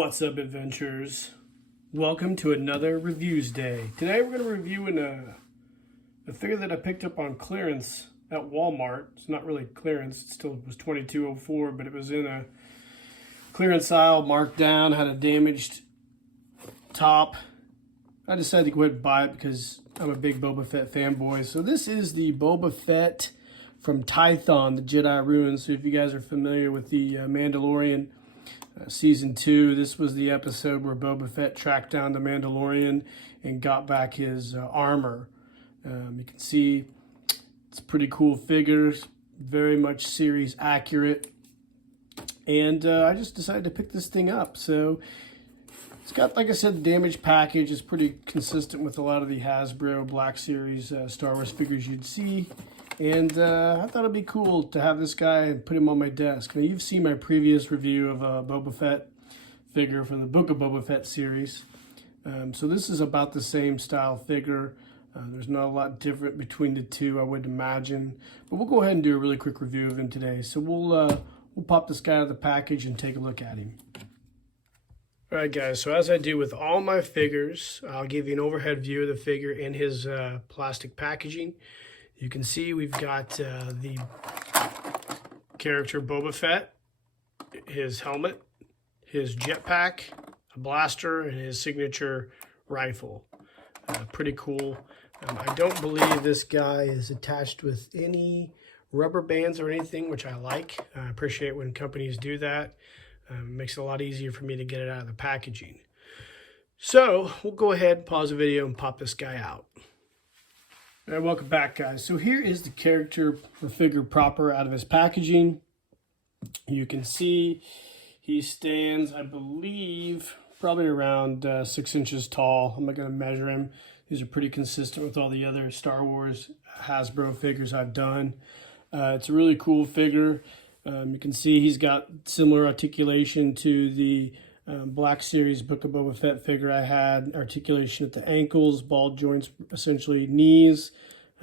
What's up, adventurers? Welcome to another Reviews Day. Today we're going to review a figure that I picked up on clearance at Walmart. It's not really clearance, it still was $22.04, but it was in a clearance aisle, marked down, had a damaged top. I decided to go ahead and buy it because I'm a big Boba Fett fanboy. So this is the Boba Fett from Tython, the Jedi Ruins. So if you guys are familiar with the Mandalorian Season 2, this was the episode where Boba Fett tracked down the Mandalorian and got back his armor. You can see it's a pretty cool figure, very much series accurate. And I just decided to pick this thing up. So it's got, like I said, the damaged package is pretty consistent with a lot of the Hasbro Black Series Star Wars figures you'd see. And I thought it'd be cool to have this guy and put him on my desk. Now, you've seen my previous review of a Boba Fett figure from the Book of Boba Fett series. So this is about the same style figure. There's not a lot different between the two, I would imagine. But we'll go ahead and do a really quick review of him today. So we'll pop this guy out of the package and take a look at him. All right, guys, so as I do with all my figures, I'll give you an overhead view of the figure in his plastic packaging. You can see we've got the character Boba Fett, his helmet, his jetpack, a blaster, and his signature rifle. Pretty cool. I don't believe this guy is attached with any rubber bands or anything, which I like. I appreciate when companies do that. It makes it a lot easier for me to get it out of the packaging. So we'll go ahead, pause the video, and pop this guy out. All right, welcome back, guys. So here is the character or figure proper out of his packaging. You can see he stands, I believe, probably around 6 inches tall. I'm not going to measure him. These are pretty consistent with all the other Star Wars Hasbro figures I've done. It's a really cool figure. You can see he's got similar articulation to the Black Series Book of Boba Fett figure I had. Articulation at the ankles, ball joints, essentially knees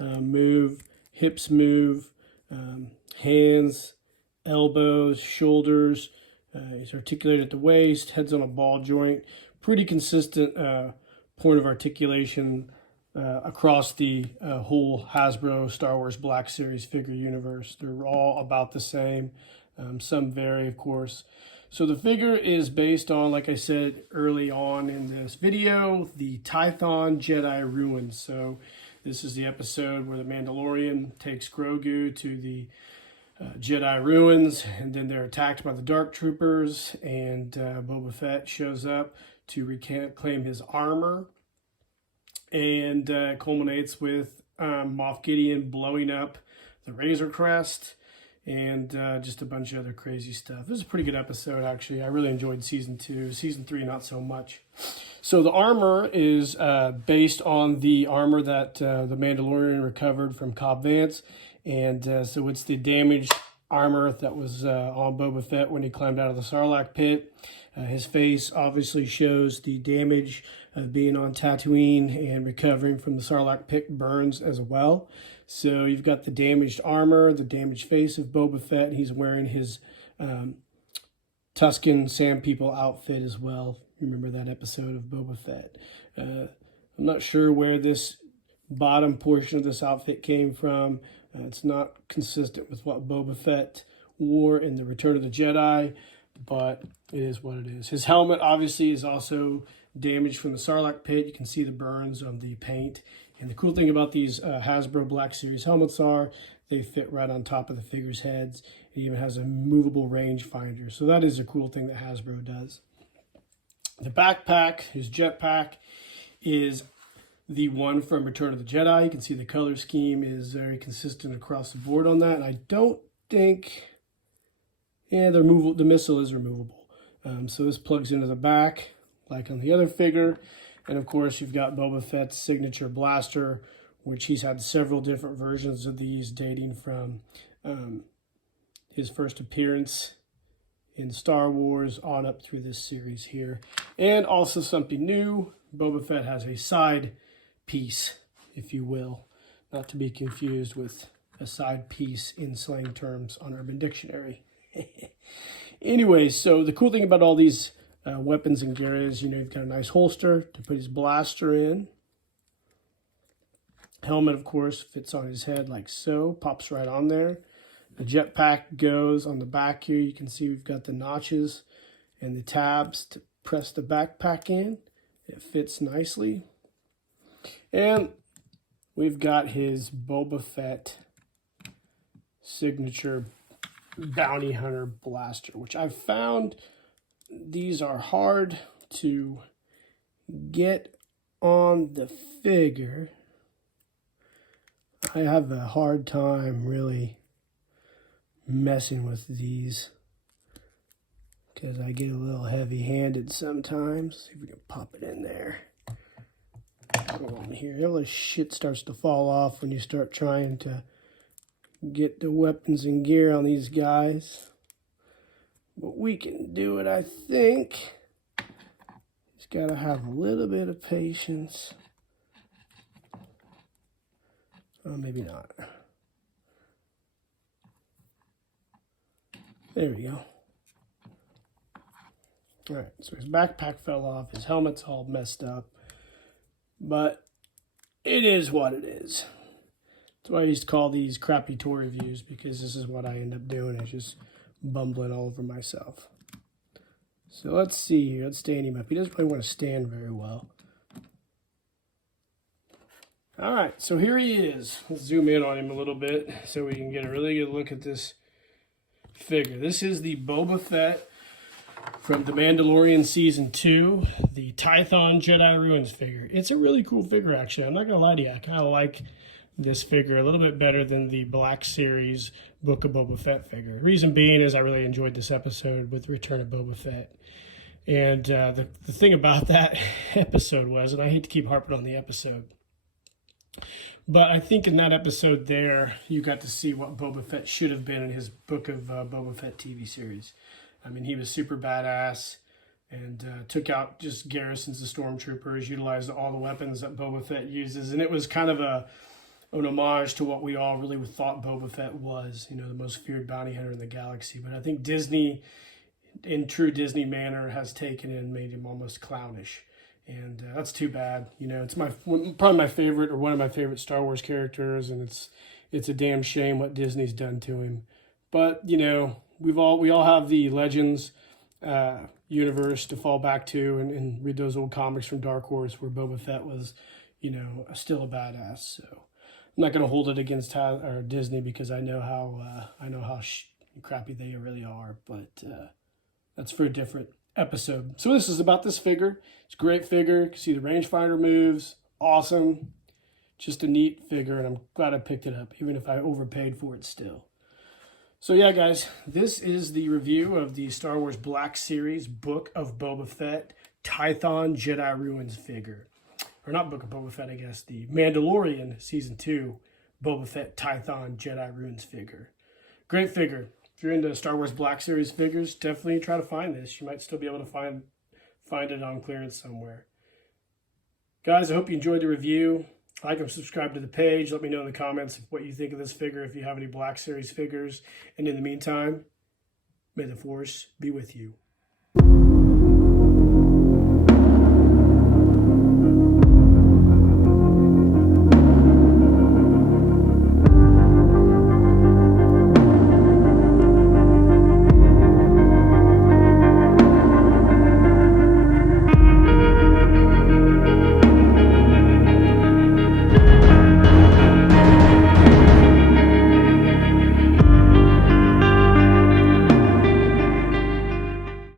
move, hips move, hands, elbows, shoulders. He's articulated at the waist, head's on a ball joint. Pretty consistent point of articulation across the whole Hasbro Star Wars Black Series figure universe. They're all about the same. Some vary, of course. So the figure is based on, like I said early on in this video, the Tython Jedi Ruins. So this is the episode where the Mandalorian takes Grogu to the Jedi Ruins, and then they're attacked by the Dark Troopers, and Boba Fett shows up to reclaim his armor, and culminates with Moff Gideon blowing up the Razor Crest, and just a bunch of other crazy stuff. This is a pretty good episode, actually. I really enjoyed Season 2. Season 3, not so much. So the armor is based on the armor that the Mandalorian recovered from Cobb Vanth. And so it's the damaged armor that was on Boba Fett when he climbed out of the Sarlacc pit. His face obviously shows the damage of being on Tatooine and recovering from the Sarlacc pit burns as well. So you've got the damaged armor, the damaged face of Boba Fett. He's wearing his Tusken Sand People outfit as well. Remember that episode of Boba Fett. I'm not sure where this bottom portion of this outfit came from. It's not consistent with what Boba Fett wore in the Return of the Jedi, but it is what it is. His helmet obviously is also damaged from the Sarlacc pit. You can see the burns on the paint. And the cool thing about these Hasbro Black Series helmets are they fit right on top of the figure's heads. It even has a movable rangefinder. So that is a cool thing that Hasbro does. The backpack, his jetpack, is the one from Return of the Jedi. You can see the color scheme is very consistent across the board on that. And I don't think, yeah, the missile is removable. So this plugs into the back like on the other figure. And of course, you've got Boba Fett's signature blaster, which he's had several different versions of these dating from his first appearance in Star Wars on up through this series here. And also something new, Boba Fett has a side piece, if you will, not to be confused with a side piece in slang terms on Urban Dictionary. Anyway, so the cool thing about all these weapons and gear is, you've got a nice holster to put his blaster in. Helmet, of course, fits on his head like so, pops right on there. The jetpack goes on the back here. You can see we've got the notches and the tabs to press the backpack in. It fits nicely. And we've got his Boba Fett signature bounty hunter blaster, which I've found these are hard to get on the figure. I have a hard time really messing with these because I get a little heavy-handed sometimes. See if we can pop it in there. Go on here. All this shit starts to fall off when you start trying to get the weapons and gear on these guys. But we can do it, I think. Just gotta have a little bit of patience. Oh, maybe not. There we go. All right, so his backpack fell off. His helmet's all messed up. But it is what it is. That's why I used to call these crappy toy reviews, because this is what I end up doing, is just bumbling all over myself. So let's see here. Let's stand him up. He doesn't really want to stand very well. All right, so here he is. Let's zoom in on him a little bit so we can get a really good look at this figure. This is the Boba Fett from The Mandalorian Season 2, the Tython Jedi Ruins figure. It's a really cool figure, actually. I'm not going to lie to you. I kind of like this figure a little bit better than the Black Series Book of Boba Fett figure. The reason being is I really enjoyed this episode with the Return of Boba Fett. And the thing about that episode was, and I hate to keep harping on the episode, but I think in that episode there, you got to see what Boba Fett should have been in his Book of Boba Fett TV series. I mean, he was super badass and took out just garrisons of stormtroopers, utilized all the weapons that Boba Fett uses. And it was kind of an homage to what we all really thought Boba Fett was, the most feared bounty hunter in the galaxy. But I think Disney, in true Disney manner, has taken it and made him almost clownish. And that's too bad. It's probably my favorite, or one of my favorite Star Wars characters, and it's a damn shame what Disney's done to him. But we all have the Legends universe to fall back to, and read those old comics from Dark Horse where Boba Fett was, still a badass. So I'm not going to hold it against Disney, because I know how crappy they really are. But that's for a different episode. So this is about this figure. It's a great figure. You can see the rangefinder moves. Awesome. Just a neat figure, and I'm glad I picked it up, even if I overpaid for it still. So yeah, guys, this is the review of the Star Wars Black Series Book of Boba Fett Tython Jedi Ruins figure. Or not Book of Boba Fett, I guess. The Mandalorian Season 2 Boba Fett Tython Jedi Ruins figure. Great figure. If you're into Star Wars Black Series figures, definitely try to find this. You might still be able to find it on clearance somewhere. Guys, I hope you enjoyed the review. Like and subscribe to the page. Let me know in the comments what you think of this figure, if you have any Black Series figures. And in the meantime, may the Force be with you.